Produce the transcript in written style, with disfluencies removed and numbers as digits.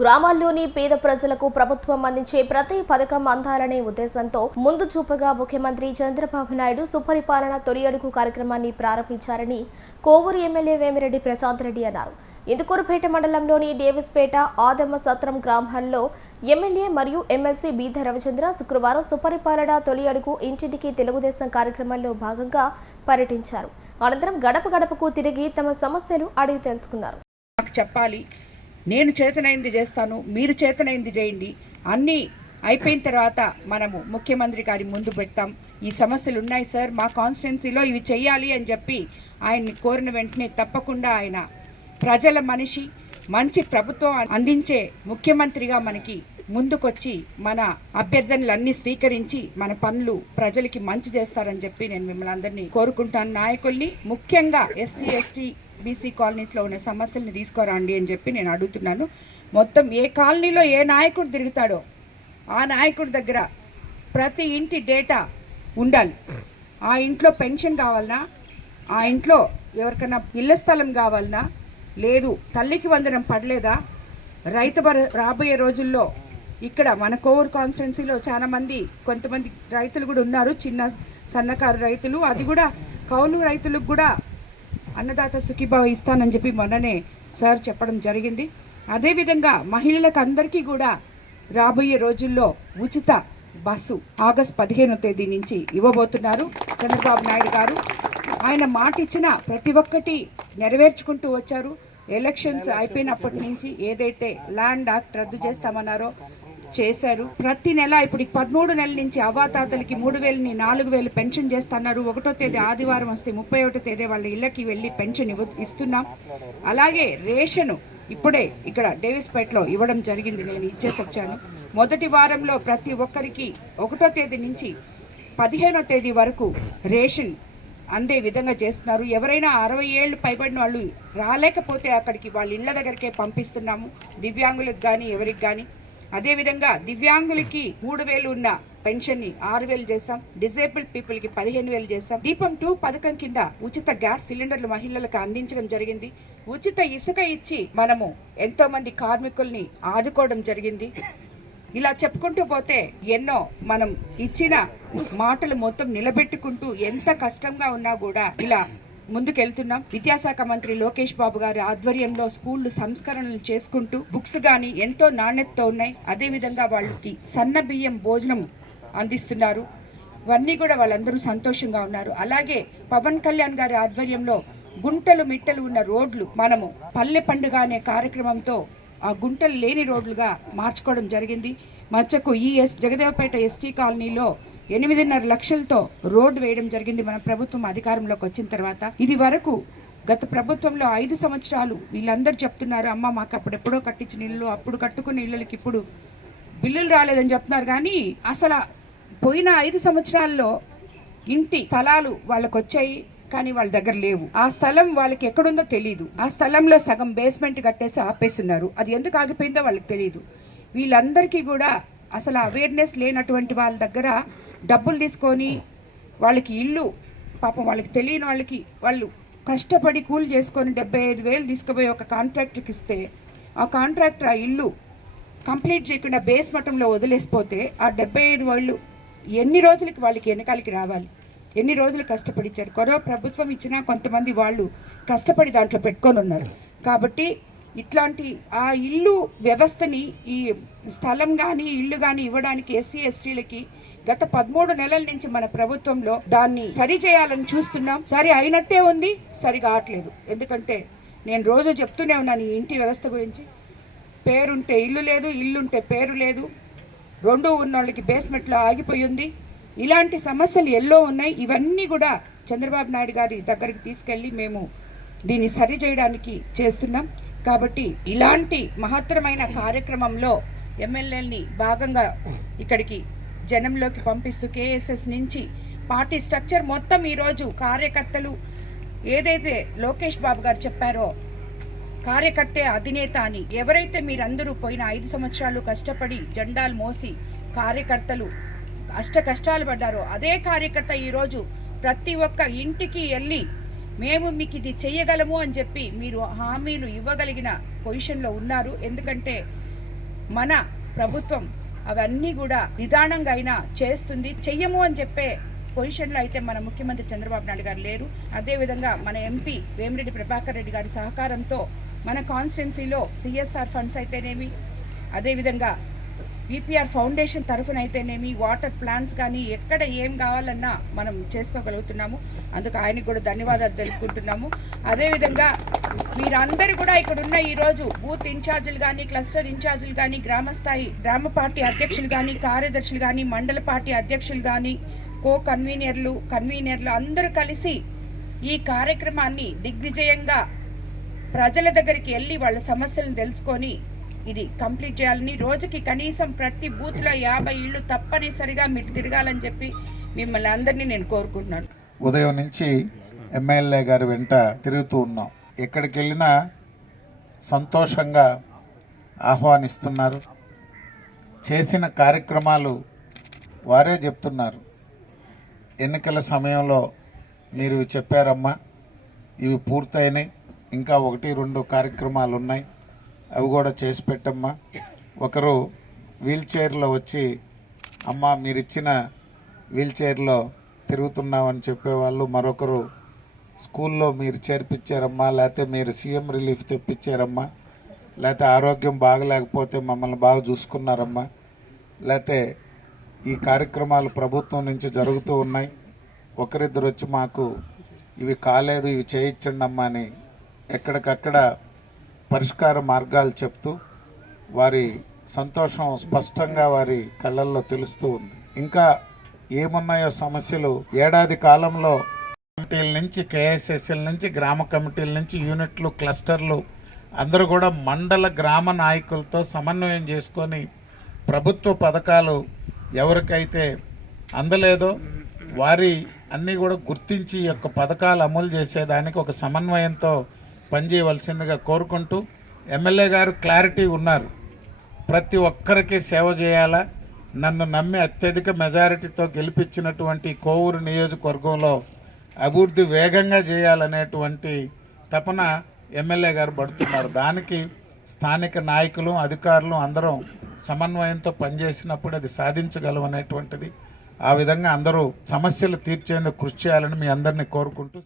గ్రామాల్లోని పేద ప్రజలకు ప్రభుత్వం అందించే ప్రతి పథకం అందాలనే ఉద్దేశంతో ముందు చూపుగా ముఖ్యమంత్రి చంద్రబాబు నాయుడు సుపరిపాలన తొలి అడుగు కార్యక్రమాన్ని ప్రారంభించారని కోవూరు ఎమ్మెల్యే వేమిరెడ్డి ప్రశాంత్ రెడ్డి అన్నారు. ఇందుకూరుపేట మండలంలోని డేవిస్పేట ఆదమ్మ సత్రం గ్రామాల్లో ఎమ్మెల్యే మరియు ఎమ్మెల్సీ బీద రవిచంద్ర శుక్రవారం సుపరిపాలన తొలి అడుగు ఇంటింటికి తెలుగుదేశం కార్యక్రమంలో భాగంగా పర్యటించారు. అనంతరం గడప గడపకు తిరిగి తమ సమస్యలు అడిగి తెలుసుకున్నారు. చెప్పాలి, నేను చేతనైంది చేస్తాను, మీరు చేతనైంది చేయండి, అన్నీ అయిపోయిన తర్వాత మనము ముఖ్యమంత్రి గారి ముందు పెట్టాం. ఈ సమస్యలు ఉన్నాయి సార్, మా కాన్స్టిట్యున్సీలో ఇవి చెయ్యాలి అని చెప్పి ఆయన్ని కోరిన వెంటనే తప్పకుండా ఆయన ప్రజల మనిషి, మంచి ప్రభుత్వం అందించే ముఖ్యమంత్రిగా మనకి ముందుకొచ్చి మన అభ్యర్థనలన్నీ స్వీకరించి మన పనులు ప్రజలకి మంచి చేస్తారని చెప్పి నేను మిమ్మల్ని అందరినీ కోరుకుంటాను. నాయకుల్ని ముఖ్యంగా ఎస్సీ ఎస్టీ బీసీ కాలనీస్లో ఉన్న సమస్యల్ని తీసుకురండి అని చెప్పి నేను అడుగుతున్నాను. మొత్తం ఏ కాలనీలో ఏ నాయకుడు తిరుగుతాడో ఆ నాయకుడి దగ్గర ప్రతి ఇంటి డేటా ఉండాలి. ఆ ఇంట్లో పెన్షన్ కావాలన్నా, ఆ ఇంట్లో ఎవరికైనా ఇళ్ల స్థలం కావాలన్నా, లేదు తల్లికి వందనం పడలేదా, రైతు రాబోయే రోజుల్లో ఇక్కడ మన కోవూరు కాన్స్టిట్యున్సీలో చాలా మంది కొంతమంది రైతులు కూడా ఉన్నారు, చిన్న సన్నకారు రైతులు, అది కూడా కౌలు రైతులకు కూడా అన్నదాత సుఖీభావ ఇస్తానని చెప్పి మొన్ననే సార్ చెప్పడం జరిగింది. అదేవిధంగా మహిళలకు అందరికీ కూడా రాబోయే రోజుల్లో ఉచిత బస్సు ఆగస్టు 15వ తేదీ నుంచి ఇవ్వబోతున్నారు చంద్రబాబు నాయుడు గారు. ఆయన మాట ఇచ్చిన ప్రతి ఒక్కటి నెరవేర్చుకుంటూ వచ్చారు. ఎలక్షన్స్ అయిపోయినప్పటి నుంచి ఏదైతే ల్యాండ్ యాక్ట్ రద్దు చేస్తామన్నారో చేశారు. ప్రతి నెల ఇప్పుడు 13 నెలల నుంచి అవ్వాతాతలకి 3,000ని 4,000 పెన్షన్ చేస్తున్నారు. 1వ తేదీ ఆదివారం వస్తే 31వ తేదీ వాళ్ళ ఇళ్ళకి వెళ్ళి పెన్షన్ ఇస్తున్నాం. అలాగే రేషను ఇప్పుడే ఇక్కడ డేవిస్పేటలో ఇవ్వడం జరిగింది, నేను ఇచ్చేసి వచ్చాను. మొదటి వారంలో ప్రతి ఒక్కరికి 1వ తేదీ నుంచి 15వ తేదీ వరకు రేషన్ అందే విధంగా చేస్తున్నారు. ఎవరైనా 60 ఏళ్ళు పైబడిన వాళ్ళు రాలేకపోతే అక్కడికి వాళ్ళ ఇళ్ల దగ్గరికే పంపిస్తున్నాము, దివ్యాంగులకు కానీ ఎవరికి కానీ. అదేవిధంగా దివ్యాంగులకి 3,000 ఉన్న పెన్షన్ని 6,000 చేస్తాం, డిజేబుల్డ్ పీపుల్కి 15,000 చేస్తాం. దీపం 2 పథకం కింద ఉచిత గ్యాస్ సిలిండర్లు మహిళలకు అందించడం జరిగింది. ఉచిత ఇసుక ఇచ్చి మనము ఎంతో మంది కార్మికుల్ని ఆదుకోవడం జరిగింది. ఇలా చెప్పుకుంటూ పోతే ఎన్నో మనం ఇచ్చిన మాటలు మొత్తం నిలబెట్టుకుంటూ ఎంత కష్టంగా ఉన్నా కూడా ఇలా ముందుకెళ్తున్నాం. విద్యాశాఖ మంత్రి లోకేష్ బాబు గారి ఆధ్వర్యంలో స్కూళ్లు సంస్కరణలు చేసుకుంటూ బుక్స్ గాని ఎంతో నాణ్యతతో ఉన్నాయి. అదేవిధంగా వాళ్ళకి సన్న బియ్యం భోజనం అందిస్తున్నారు. ఇవన్నీ కూడా వాళ్ళందరూ సంతోషంగా ఉన్నారు. అలాగే పవన్ కళ్యాణ్ గారి ఆధ్వర్యంలో గుంటలు మిట్టలు ఉన్న రోడ్లు మనము పల్లె పండుగ అనే కార్యక్రమంతో ఆ గుంటలు లేని రోడ్లుగా మార్చుకోవడం జరిగింది. మచ్చకు జగదేవపేట ఎస్టీ కాలనీలో 8.5 లక్షలతో రోడ్డు వేయడం జరిగింది మన ప్రభుత్వం అధికారంలోకి వచ్చిన తర్వాత. ఇది వరకు గత ప్రభుత్వంలో 5 సంవత్సరాలు వీళ్ళందరూ చెప్తున్నారు, అమ్మ మాకు అప్పుడెప్పుడో కట్టించిన ఇల్లు, అప్పుడు కట్టుకున్న ఇళ్ళకి ఇప్పుడు బిల్లులు రాలేదని చెప్తున్నారు. కానీ అసలు పోయిన 5 సంవత్సరాల్లో ఇంటి స్థలాలు వాళ్ళకు వచ్చాయి, కానీ వాళ్ళ దగ్గర లేవు. ఆ స్థలం వాళ్ళకి ఎక్కడుందో తెలియదు. ఆ స్థలంలో సగం బేస్మెంట్ కట్టేసి ఆపేస్తున్నారు. అది ఎందుకు ఆగిపోయిందో వాళ్ళకి తెలియదు. వీళ్ళందరికీ కూడా అసలు అవేర్నెస్ లేనటువంటి వాళ్ళ దగ్గర డబ్బులు తీసుకొని వాళ్ళకి ఇల్లు, పాపం వాళ్ళకి తెలియని వాళ్ళకి వాళ్ళు కష్టపడి కూలి చేసుకొని 75,000 తీసుకుపోయి ఒక కాంట్రాక్టర్కి ఇస్తే ఆ కాంట్రాక్టర్ ఆ ఇల్లు కంప్లీట్ చేయకుండా బేస్ మట్టంలో వదిలేసిపోతే ఆ 75,000 ఎన్ని రోజులకి వాళ్ళకి వెనకాలకి రావాలి? ఎన్ని రోజులు కష్టపడిచ్చారు? కొరో ప్రభుత్వం ఇచ్చినా కొంతమంది వాళ్ళు కష్టపడి దాంట్లో పెట్టుకొని ఉన్నారు. కాబట్టి ఇట్లాంటి ఆ ఇల్లు వ్యవస్థని, ఈ స్థలం కానీ ఇల్లు కానీ ఇవ్వడానికి ఎస్సీ ఎస్టీలకి గత 13 నెలల నుంచి మన ప్రభుత్వంలో దాన్ని సరి చేయాలని చూస్తున్నాం. సరి అయినట్టే ఉంది, సరి కావట్లేదు. ఎందుకంటే నేను రోజు చెప్తూనే ఉన్నాను ఈ ఇంటి వ్యవస్థ గురించి. పేరుంటే ఇల్లు లేదు, ఇల్లుంటే పేరు లేదు, 2 ఉన్న వాళ్ళకి బేస్మెంట్లో ఆగిపోయి ఉంది. ఇలాంటి సమస్యలు ఎల్లో ఉన్నాయి. ఇవన్నీ కూడా చంద్రబాబు నాయుడు గారి దగ్గరికి తీసుకెళ్ళి మేము దీన్ని సరి చేయడానికి చేస్తున్నాం. కాబట్టి ఇలాంటి మహత్తరమైన కార్యక్రమంలో ఎమ్మెల్యేలని భాగంగా ఇక్కడికి జనంలోకి పంపిస్తూ కేఎస్ఎస్ నుంచి పార్టీ స్ట్రక్చర్ మొత్తం ఈరోజు కార్యకర్తలు ఏదైతే లోకేష్ బాబు గారు చెప్పారో కార్యకర్తే అధినేత అని, ఎవరైతే మీరందరూ పోయిన 5 సంవత్సరాలు కష్టపడి జెండాలు మోసి కార్యకర్తలు అష్ట కష్టాలు పడ్డారో అదే కార్యకర్త ఈరోజు ప్రతి ఒక్క ఇంటికి వెళ్ళి మేము మీకు ఇది చేయగలము అని చెప్పి మీరు హామీలు ఇవ్వగలిగిన పొజిషన్లో ఉన్నారు. ఎందుకంటే మన ప్రభుత్వం అవన్నీ కూడా నిదానంగా అయినా చేస్తుంది. చెయ్యము అని చెప్పే పొజిషన్లో అయితే మన ముఖ్యమంత్రి చంద్రబాబు నాయుడు గారు లేరు. అదేవిధంగా మన ఎంపీ వేమిరెడ్డి ప్రభాకర్ రెడ్డి గారి సహకారంతో మన కాన్స్టిట్యున్సీలో సిఎస్ఆర్ ఫండ్స్ అయితేనేమి, అదేవిధంగా విపిఆర్ ఫౌండేషన్ తరఫున అయితేనేమి, వాటర్ ప్లాంట్స్ కానీ ఎక్కడ ఏం కావాలన్నా మనం చేసుకోగలుగుతున్నాము. అందుకు ఆయనకు కూడా ధన్యవాదాలు తెలుపుకుంటున్నాము. అదేవిధంగా మీరందరూ కూడా ఇక్కడున్న ఈరోజు బూత్ ఇన్ఛార్జీలు కానీ, క్లస్టర్ ఇన్ఛార్జీలు కానీ, గ్రామ పార్టీ అధ్యక్షులు కానీ, కార్యదర్శులు కానీ, మండల పార్టీ అధ్యక్షులు కానీ, కన్వీనర్లు అందరూ కలిసి ఈ కార్యక్రమాన్ని దిగ్విజయంగా ప్రజల దగ్గరికి వెళ్ళి వాళ్ళ సమస్యలను తెలుసుకొని ఇది కంప్లీట్ చేయాలని, రోజుకి కనీసం ప్రతి బూత్లో 50 ఇళ్ళు తప్పనిసరిగా మీరు తిరగాలని చెప్పి మిమ్మల్ని అందరినీ నేను కోరుకుంటున్నాను. ఉదయం నుంచి ఎమ్మెల్యే గారి వెంట తిరుగుతూ ఉన్నాం. ఎక్కడికి వెళ్ళినా సంతోషంగా ఆహ్వానిస్తున్నారు. చేసిన కార్యక్రమాలు వారే చెప్తున్నారు. ఎన్నికల సమయంలో మీరు చెప్పారమ్మా, ఇవి పూర్తయినాయి, ఇంకా 1-2 కార్యక్రమాలు ఉన్నాయి, అవి కూడా చేసి పెట్టమ్మా. ఒకరు వీల్ చైర్లో వచ్చి అమ్మ మీరు ఇచ్చిన వీల్ చైర్లో తిరుగుతున్నామని చెప్పేవాళ్ళు, మరొకరు స్కూల్లో మీరు చేర్పించారమ్మా, లేకపోతే మీరు సీఎం రిలీఫ్ తెప్పించారమ్మా, లేకపోతే ఆరోగ్యం బాగలేకపోతే మమ్మల్ని బాగా చూసుకున్నారమ్మా, లేకపోతే ఈ కార్యక్రమాలు ప్రభుత్వం నుంచి జరుగుతూ ఉన్నాయి, ఒకరిద్దరు వచ్చి మాకు ఇవి కాలేదు ఇవి చేయించండి అమ్మా అని ఎక్కడికక్కడ పరిష్కార మార్గాలు చెప్తూ వారి సంతోషం స్పష్టంగా వారి కళ్ళల్లో తెలుస్తూ ఉంది. ఇంకా ఏమున్నాయో సమస్యలు ఏడాది కాలంలో కమిటీల నుంచి, కేఎస్ఎస్ఎల్ నుంచి, గ్రామ కమిటీల నుంచి, యూనిట్లు, క్లస్టర్లు అందరూ కూడా మండల గ్రామ నాయకులతో సమన్వయం చేసుకొని ప్రభుత్వ పథకాలు ఎవరికైతే అందలేదో వారి అన్నీ కూడా గుర్తించి ఈ యొక్క పథకాలు అమలు చేసేదానికి ఒక సమన్వయంతో పనిచేయవలసిందిగా కోరుకుంటూ, ఎమ్మెల్యే గారు క్లారిటీ ఉన్నారు. ప్రతి ఒక్కరికి సేవ చేయాలా, నన్ను నమ్మి అత్యధిక మెజారిటీతో గెలిపించినటువంటి కోవూరు నియోజకవర్గంలో అభివృద్ధి వేగంగా చేయాలనేటువంటి తపన ఎమ్మెల్యే గారు పడుతున్నారు. దానికి స్థానిక నాయకులు, అధికారులు అందరం సమన్వయంతో పనిచేసినప్పుడు అది సాధించగలం అనేటువంటిది. ఆ విధంగా అందరూ సమస్యలు తీర్చేందుకు కృషి చేయాలని మీ అందరినీ కోరుకుంటూ